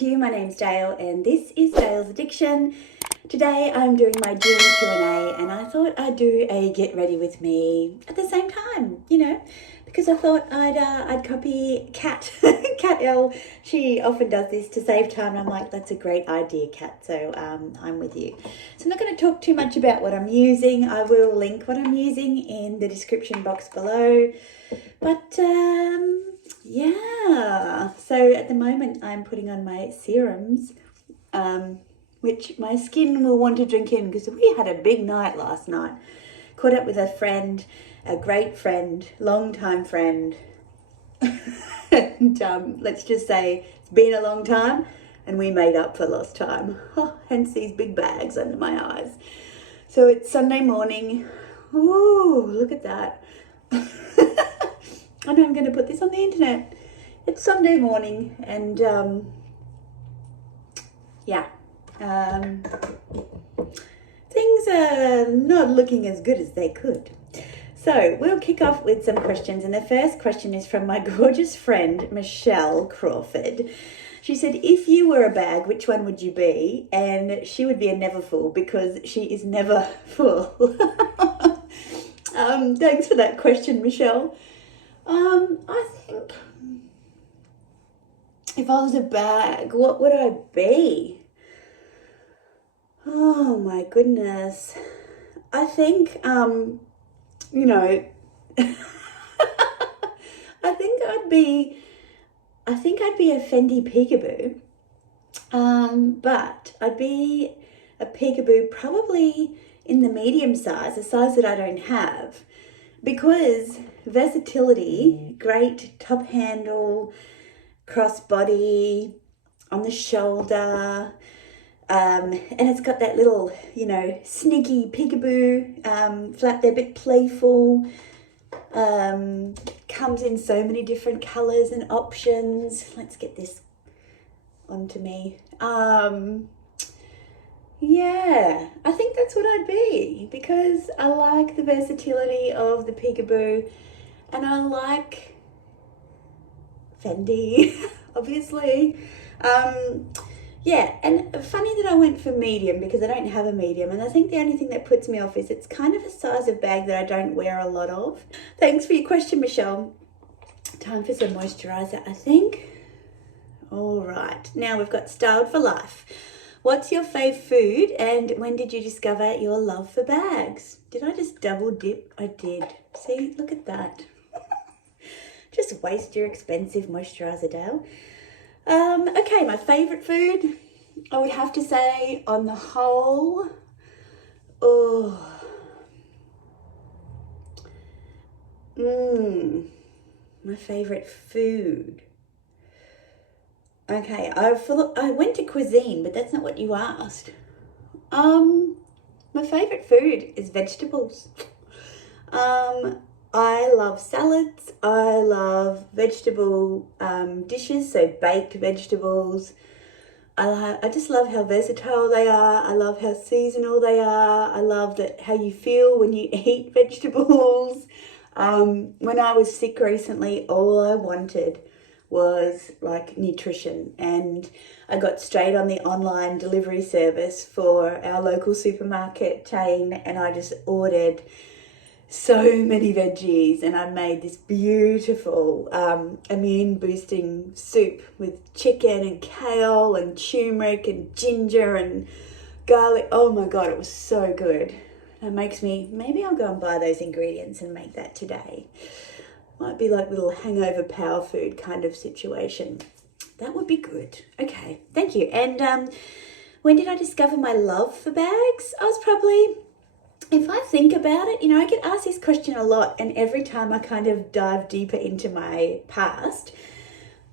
to you. My name's Dale and this is Dale's Addiction. Today I'm doing my gym Q&A and I thought I'd do a get ready with me at the same time, because I thought I'd copy Kat, Kat L. She often does this to save time and I'm like, that's a great idea, Kat, so I'm with you. So I'm not going to talk too much about what I'm using. I will link what I'm using in the description box below, but yeah, so at the moment I'm putting on my serums, which my skin will want to drink in because we had a big night last night. Caught up with a friend, a great friend, long-time friend, and let's just say it's been a long time and we made up for lost time. Hence these big bags under my eyes. So it's Sunday morning. Ooh, look at that. I know I'm going to put this on the internet. It's Sunday morning and things are not looking as good as they could. So we'll kick off with some questions, and the first question is from my gorgeous friend Michelle Crawford. She said, if you were a bag, which one would you be? And she would be a never full because she is never full. Thanks for that question, Michelle. I think if I was a bag, what would I be? Oh my goodness. I think, I think I'd be a Fendi peekaboo. But I'd be a peekaboo probably in the medium size, a size that I don't have, because versatility, great top handle, crossbody, on the shoulder, and it's got that little, sneaky peekaboo, flap there, a bit playful, comes in so many different colours and options. Let's get this onto me. Yeah, I think that's what I'd be because I like the versatility of the peekaboo and I like Fendi, obviously. Yeah, and funny that I went for medium because I don't have a medium, and I think the only thing that puts me off is it's kind of a size of bag that I don't wear a lot of. Thanks for your question, Michelle. Time for some moisturiser, I think. All right, now we've got Styled for Life. What's your fave food and when did you discover your love for bags? Did I just double dip? I did. See, look at that. Just waste your expensive moisturiser, Dale. Okay, my favourite food, I would have to say on the whole, my favourite food. Okay, I went to cuisine, but that's not what you asked. My favourite food is vegetables. I love salads. I love vegetable dishes, so baked vegetables. I just love how versatile they are. I love how seasonal they are. I love how you feel when you eat vegetables. When I was sick recently, all I wanted was like nutrition, and I got straight on the online delivery service for our local supermarket chain and I just ordered so many veggies and I made this beautiful immune boosting soup with chicken and kale and turmeric and ginger and garlic. Oh my God, it was so good. It makes me, maybe I'll go and buy those ingredients and make that today. Might be like little hangover power food kind of situation. That would be good. Okay, thank you. And when did I discover my love for bags? I was probably, if I think about it, I get asked this question a lot, and every time I kind of dive deeper into my past,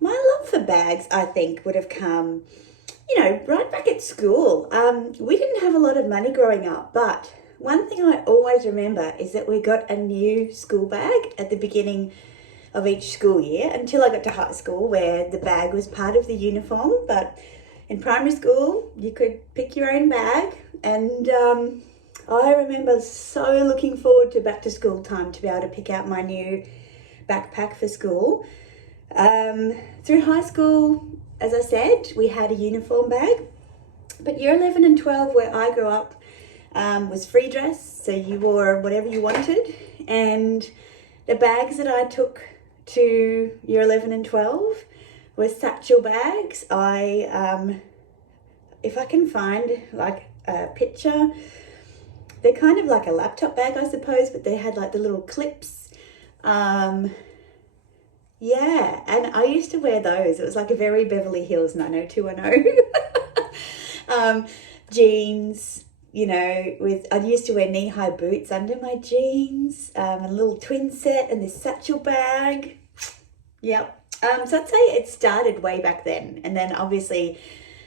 my love for bags, I think, would have come, right back at school. We didn't have a lot of money growing up, but one thing I always remember is that we got a new school bag at the beginning of each school year until I got to high school where the bag was part of the uniform. But in primary school, you could pick your own bag. And I remember so looking forward to back to school time to be able to pick out my new backpack for school. Through high school, as I said, we had a uniform bag. But year 11 and 12, where I grew up, was free dress. So you wore whatever you wanted. And the bags that I took to year 11 and 12 were satchel bags. If I can find like a picture, they're kind of like a laptop bag, I suppose, but they had like the little clips. Yeah, and I used to wear those. It was like a very Beverly Hills 90210. Jeans, I used to wear knee-high boots under my jeans, a little twin set and this satchel bag. Yep. So I'd say it started way back then. And then obviously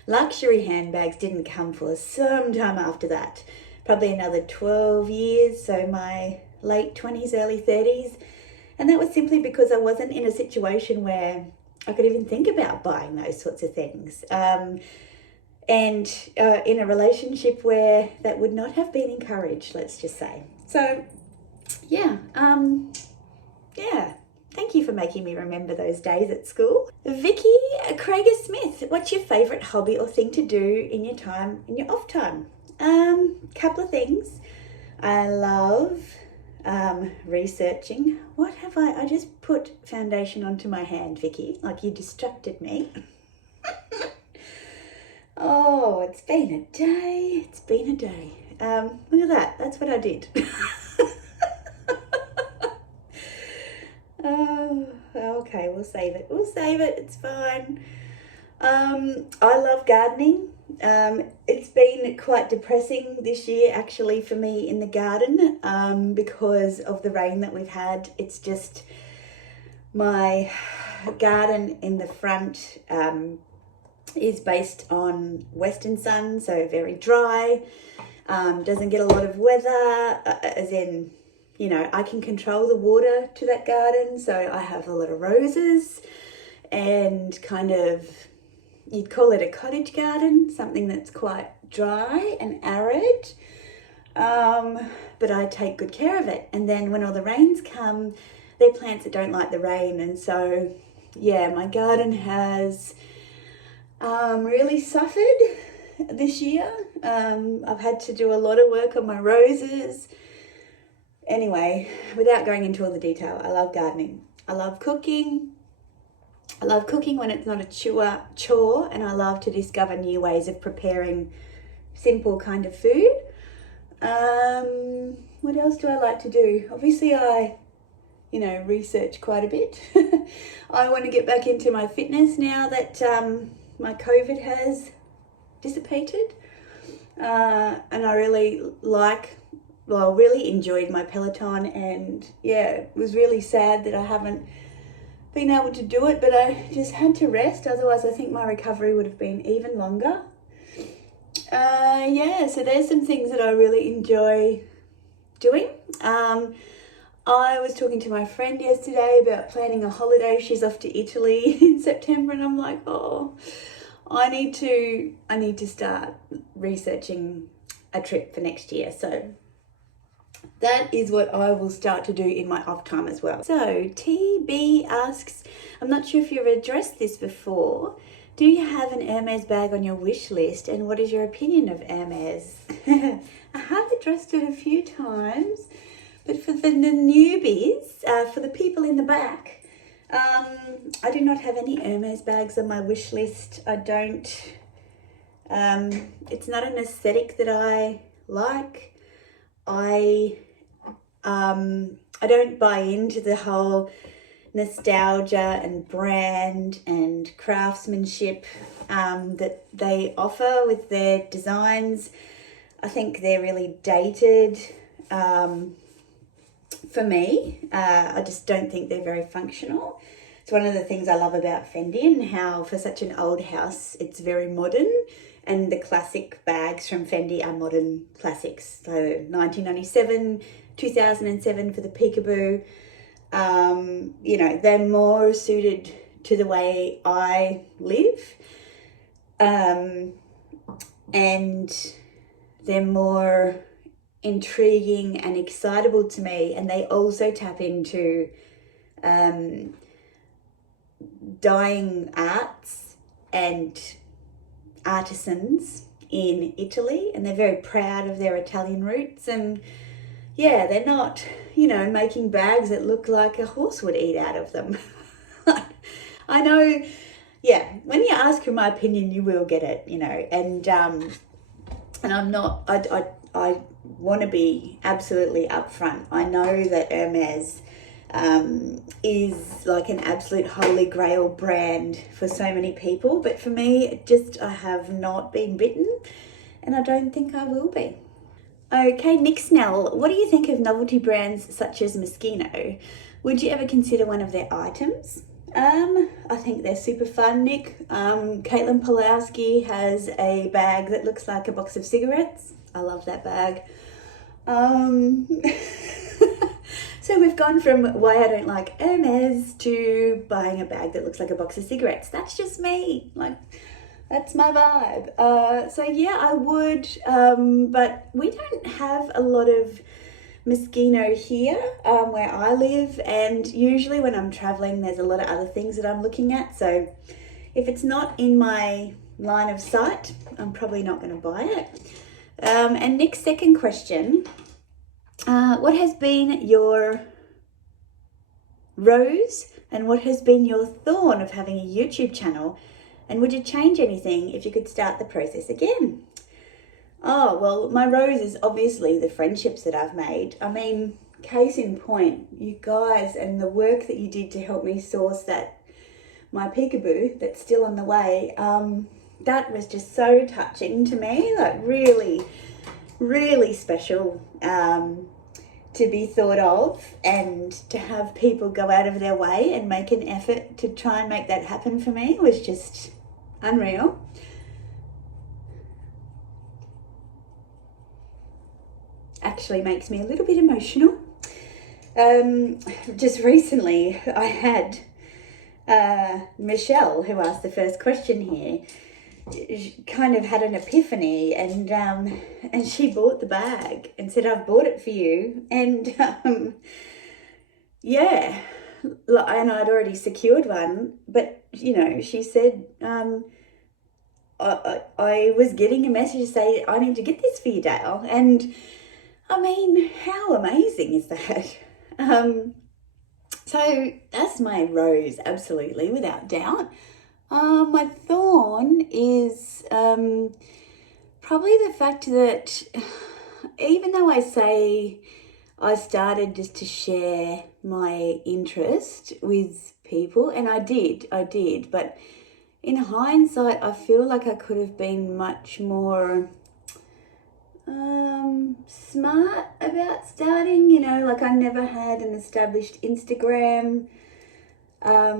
luxury handbags didn't come for some time after that. Probably another 12 years, so my late 20s, early 30s. And that was simply because I wasn't in a situation where I could even think about buying those sorts of things. And in a relationship where that would not have been encouraged, let's just say. So, yeah. Thank you for making me remember those days at school. Vicky Krager Smith, what's your favourite hobby or thing to do in your off time? Couple of things. I love researching. What have I just put foundation onto my hand, Vicky, like you distracted me. Oh, it's been a day. Look at that. That's what I did. Oh, okay, we'll save it. It's fine. I love gardening. It's been quite depressing this year, actually, for me in the garden, because of the rain that we've had. It's just my garden in the front is based on western sun, so very dry, doesn't get a lot of weather, as in, I can control the water to that garden. So I have a lot of roses and kind of, you'd call it a cottage garden, something that's quite dry and arid, but I take good care of it. And then when all the rains come, they're plants that don't like the rain. And so, yeah, my garden has really suffered this year. I've had to do a lot of work on my roses. Anyway, without going into all the detail, I love gardening. I love cooking. I love cooking when it's not a chore, and I love to discover new ways of preparing simple kind of food. What else do I like to do? Obviously, I research quite a bit. I want to get back into my fitness now that my COVID has dissipated. And I really enjoyed my Peloton, and yeah, it was really sad that I haven't been able to do it, but I just had to rest. Otherwise, I think my recovery would have been even longer. So there's some things that I really enjoy doing. I was talking to my friend yesterday about planning a holiday. She's off to Italy in September, and I'm like, I need to start researching a trip for next year. So that is what I will start to do in my off time as well. So TB asks, I'm not sure if you've addressed this before. Do you have an Hermes bag on your wish list, and what is your opinion of Hermes? I have addressed it a few times, but for the newbies, for the people in the back, I do not have any Hermes bags on my wish list. I don't, it's not an aesthetic that I like. I don't buy into the whole nostalgia and brand and craftsmanship that they offer with their designs. I think they're really dated. For me, I just don't think they're very functional. It's one of the things I love about Fendi, and how for such an old house, it's very modern, and the classic bags from Fendi are modern classics. So 1997, 2007 for the peekaboo. They're more suited to the way I live, and they're more intriguing and excitable to me, and they also tap into dying arts and artisans in Italy, and they're very proud of their Italian roots. And yeah, they're not, making bags that look like a horse would eat out of them. I know, yeah, when you ask for my opinion, you will get it, and I'm not, I want to be absolutely upfront. I know that Hermes is like an absolute holy grail brand for so many people, but for me, I have not been bitten, and I don't think I will be. Okay, Nick Snell, what do you think of novelty brands such as Moschino? Would you ever consider one of their items? I think they're super fun, Nick. Caitlin Pulowski has a bag that looks like a box of cigarettes. I love that bag. So we've gone from why I don't like Hermes to buying a bag that looks like a box of cigarettes. That's just me. That's my vibe. So yeah, I would, but we don't have a lot of Moschino here where I live, and usually when I'm traveling there's a lot of other things that I'm looking at, so if it's not in my line of sight, I'm probably not going to buy it. And Nick's second question, what has been your rose and what has been your thorn of having a YouTube channel, and would you change anything if you could start the process again? Oh, well, my rose is obviously the friendships that I've made. I mean, case in point, you guys and the work that you did to help me source my peekaboo that's still on the way, that was just so touching to me, really, really special to be thought of, and to have people go out of their way and make an effort to try and make that happen for me was just unreal. Actually makes me a little bit emotional. Just recently I had Michelle, who asked the first question here, kind of had an epiphany, and she bought the bag and said, I've bought it for you. And yeah, and I'd already secured one, but she said, I was getting a message to say, I need to get this for you, Dale. And I mean, how amazing is that? So that's my rose, absolutely, without doubt. My thorn is probably the fact that even though I say I started just to share my interest with people, and I did, but in hindsight, I feel like I could have been much more smart about starting, I never had an established Instagram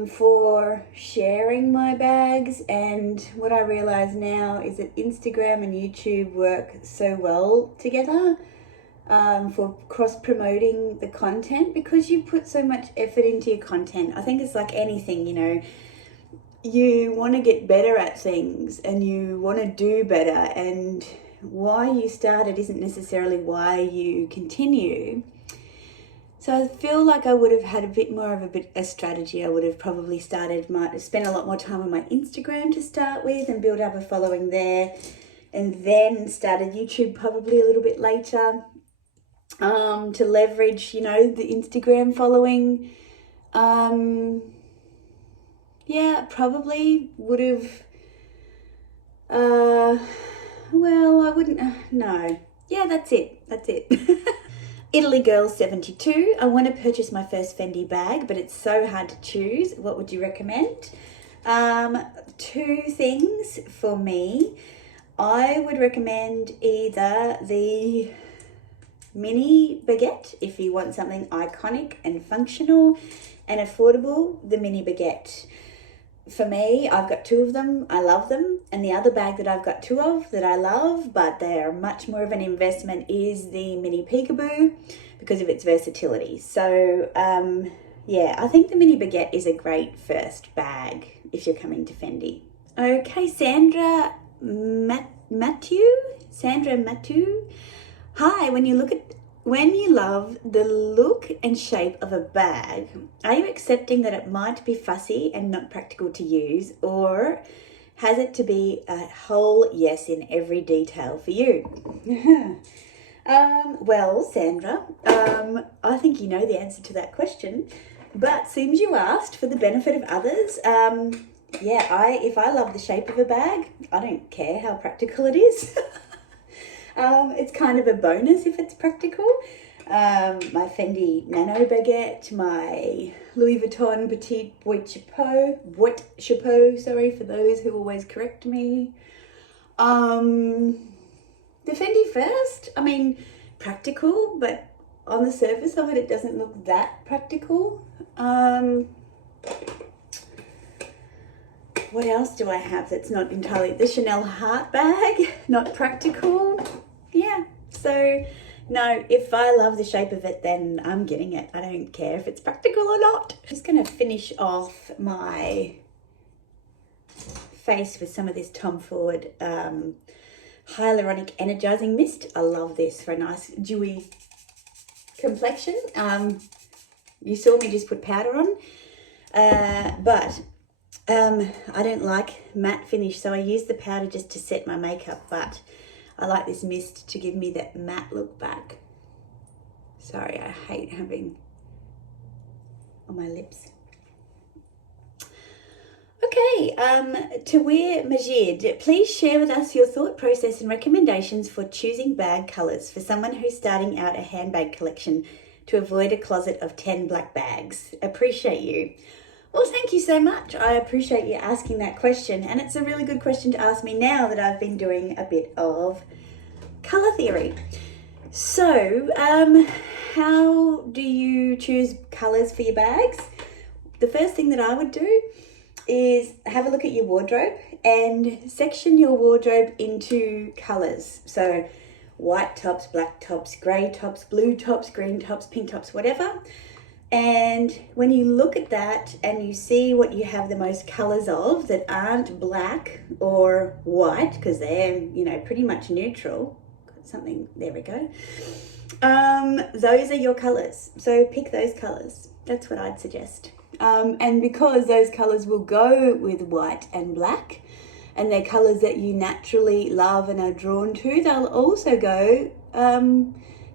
for sharing my bags, and what I realize now is that Instagram and YouTube work so well together for cross-promoting the content, because you put so much effort into your content. I think it's like anything, you want to get better at things and you want to do better, and why you started isn't necessarily why you continue. So I feel like I would have had a bit more of a strategy. I would have probably spent a lot more time on my Instagram to start with and build up a following there, and then started YouTube probably a little bit later to leverage, the Instagram following. Yeah, probably would have, well, I wouldn't, no. Yeah, that's it. Italy Girl 72, I want to purchase my first Fendi bag, but it's so hard to choose. What would you recommend? Two things for me. I would recommend either the mini baguette, if you want something iconic and functional and affordable, the mini baguette. For me, I've got two of them. I love them. And the other bag that I've got two of that I love, but they're much more of an investment, is the mini peekaboo because of its versatility. So, yeah, I think the mini baguette is a great first bag if you're coming to Fendi. Okay, Sandra Matthew. Hi, when you love the look and shape of a bag, are you accepting that it might be fussy and not practical to use, or has it to be a whole yes in every detail for you? Well, Sandra, I think you know the answer to that question, but seems you asked for the benefit of others. Yeah, if I love the shape of a bag, I don't care how practical it is. It's kind of a bonus if it's practical. My Fendi Nano Baguette, my Louis Vuitton Petite Boîte Chapeau, sorry for those who always correct me. The Fendi first, I mean, practical, but on the surface of it, it doesn't look that practical. What else do I have that's not entirely? The Chanel heart bag, not practical. Yeah, so no, if I love the shape of it, then I'm getting it. I don't care if it's practical or not. Just gonna finish off my face with some of this Tom Ford Hyaluronic Energizing Mist. I love this for a nice dewy complexion. You saw me just put powder on, but I don't like matte finish, so I use the powder just to set my makeup, but I like this mist to give me that matte look back. Sorry, I hate having on my lips. Okay, Tawir Majid, please share with us your thought process and recommendations for choosing bag colours for someone who's starting out a handbag collection to avoid a closet of 10 black bags. Appreciate you. Well, thank you so much. I appreciate you asking that question, and it's a really good question to ask me now that I've been doing a bit of colour theory. So, how do you choose colours for your bags? The first thing that I would do is have a look at your wardrobe and section your wardrobe into colours. So, white tops, black tops, grey tops, blue tops, green tops, pink tops, whatever. And when you look at that and you see what you have the most colours of that aren't black or white, because they're, you know, pretty much neutral, got something, there we go. Those are your colours. So pick those colours. That's what I'd suggest. And because those colours will go with white and black, and they're colours that you naturally love and are drawn to, they'll also go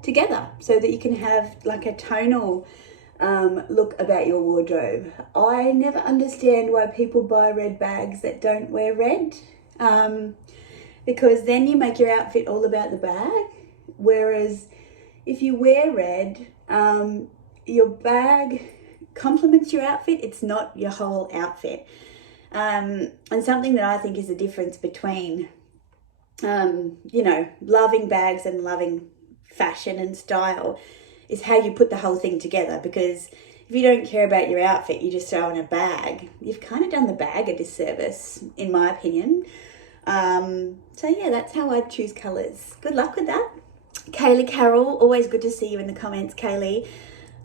together so that you can have like a tonal look about your wardrobe. I never understand why people buy red bags that don't wear red, because then you make your outfit all about the bag, whereas if you wear red, your bag complements your outfit, it's not your whole outfit. And something that I think is the difference between you know, loving bags and loving fashion and style is how you put the whole thing together. Because if you don't care about your outfit, you just throw in a bag, you've kind of done the bag a disservice, in my opinion. So yeah, that's how I choose colours. Good luck with that. Kaylee Carroll, always good to see you in the comments, Kaylee.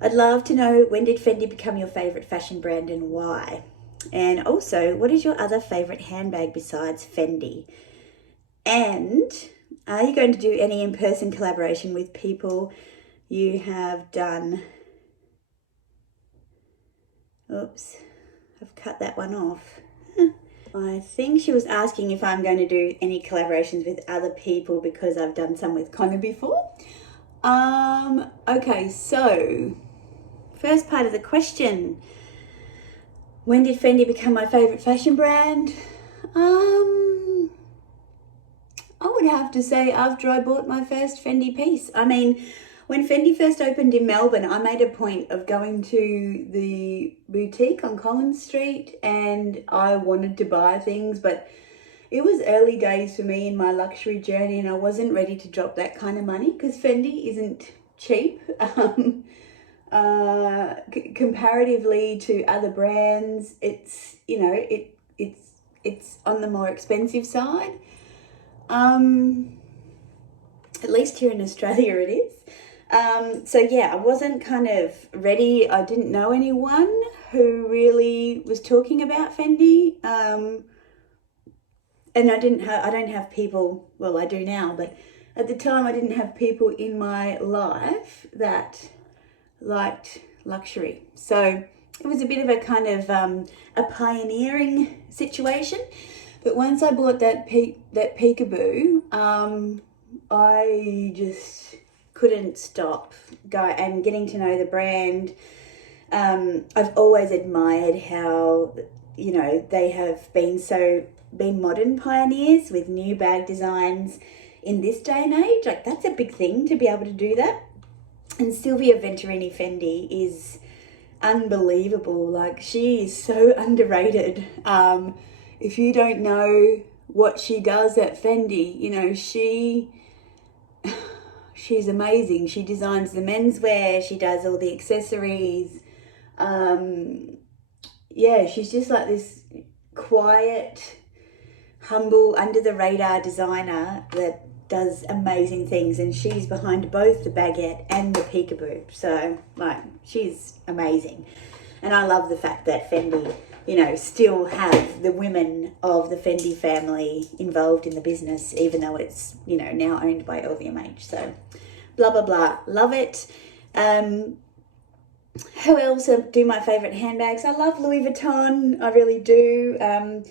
I'd love to know, when did Fendi become your favourite fashion brand and why? And also, what is your other favourite handbag besides Fendi? And are you going to do any in-person collaboration with people you have done? Oops, I've cut that one off. I think she was asking if I'm going to do any collaborations with other people because I've done some with Connor before. Okay, so first part of the question. When did Fendi become my favourite fashion brand? I would have to say after I bought my first Fendi piece. I mean, when Fendi first opened in Melbourne, I made a point of going to the boutique on Collins Street and I wanted to buy things, but it was early days for me in my luxury journey and I wasn't ready to drop that kind of money because Fendi isn't cheap. Comparatively to other brands, it's, you know, it's on the more expensive side. At least here in Australia it is. So yeah, I wasn't kind of ready. I didn't know anyone who really was talking about Fendi. And I don't have people, well, I do now, but at the time I didn't have people in my life that liked luxury. So it was a bit of a kind of a pioneering situation. But once I bought that peekaboo, I just couldn't stop and getting to know the brand. I've always admired how, you know, they have been modern pioneers with new bag designs in this day and age. Like, that's a big thing to be able to do that. And Silvia Venturini Fendi is unbelievable. Like, she is so underrated. If you don't know what she does at Fendi, you know, she's amazing. She designs the menswear, she does all the accessories. Yeah, she's just like this quiet, humble, under the radar designer that does amazing things, and she's behind both the baguette and the peekaboo. So, like, she's amazing. And I love the fact that Fendi, you know, still have the women of the Fendi family involved in the business, even though it's, you know, now owned by LVMH. So, blah, blah, blah. Love it. Who else do my favourite handbags? I love Louis Vuitton. I really do.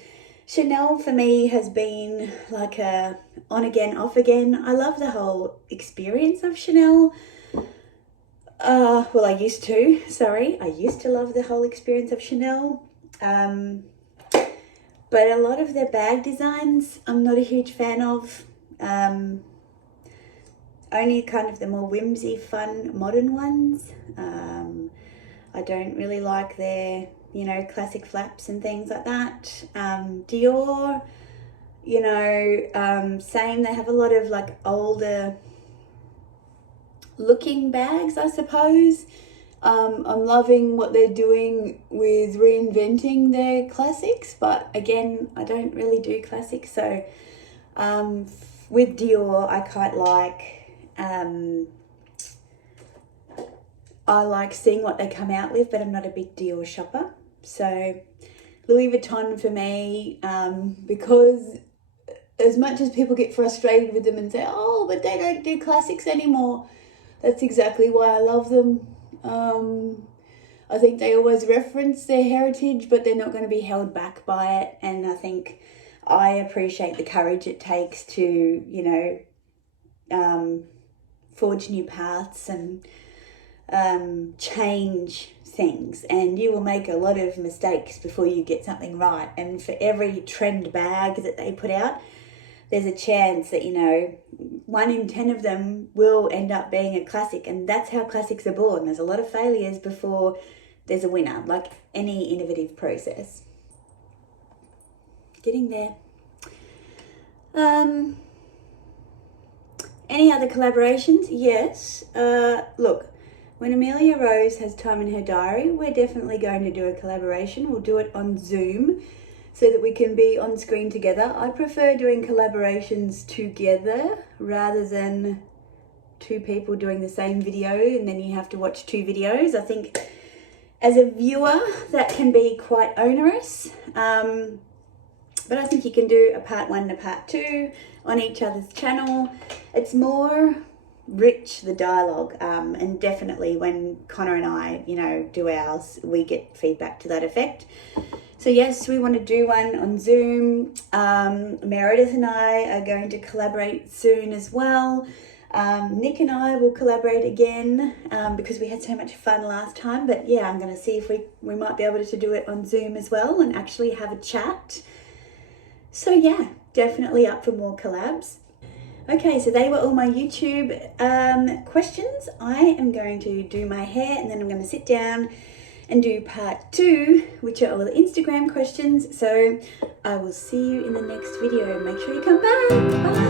Chanel for me has been like a on again, off again. I love the whole experience of Chanel. Well, I used to love the whole experience of Chanel. But a lot of their bag designs I'm not a huge fan of. Only kind of the more whimsy, fun, modern ones. I don't really like their, you know, classic flaps and things like that. Dior, you know, same. They have a lot of like older looking bags, I suppose. I'm loving what they're doing with reinventing their classics, but again, I don't really do classics. So with Dior, I quite like, I like seeing what they come out with, but I'm not a big Dior shopper. So Louis Vuitton for me, because as much as people get frustrated with them and say, oh, but they don't do classics anymore, that's exactly why I love them. I think they always reference their heritage, but they're not going to be held back by it. And I think I appreciate the courage it takes to, you know, forge new paths and change things. And you will make a lot of mistakes before you get something right. And for every trend bag that they put out, there's a chance that, you know, 1 in 10 of them will end up being a classic. And that's how classics are born. There's a lot of failures before there's a winner, like any innovative process. Getting there. Any other collaborations? Yes. Look, when Amelia Rose has time in her diary, we're definitely going to do a collaboration. We'll do it on Zoom so that we can be on screen together. I prefer doing collaborations together rather than two people doing the same video and then you have to watch 2 videos. I think as a viewer, that can be quite onerous. But I think you can do a part 1 and a part 2 on each other's channel. It's more rich, the dialogue, and definitely when Connor and I, you know, do ours, we get feedback to that effect. So yes, we want to do one on Zoom. Meredith and I are going to collaborate soon as well. Nick and I will collaborate again because we had so much fun last time. But yeah, I'm going to see if we might be able to do it on Zoom as well and actually have a chat. So yeah, definitely up for more collabs. Okay, so they were all my YouTube questions. I am going to do my hair and then I'm going to sit down and do part 2, which are all the Instagram questions. So I will see you in the next video. Make sure you come back. Bye.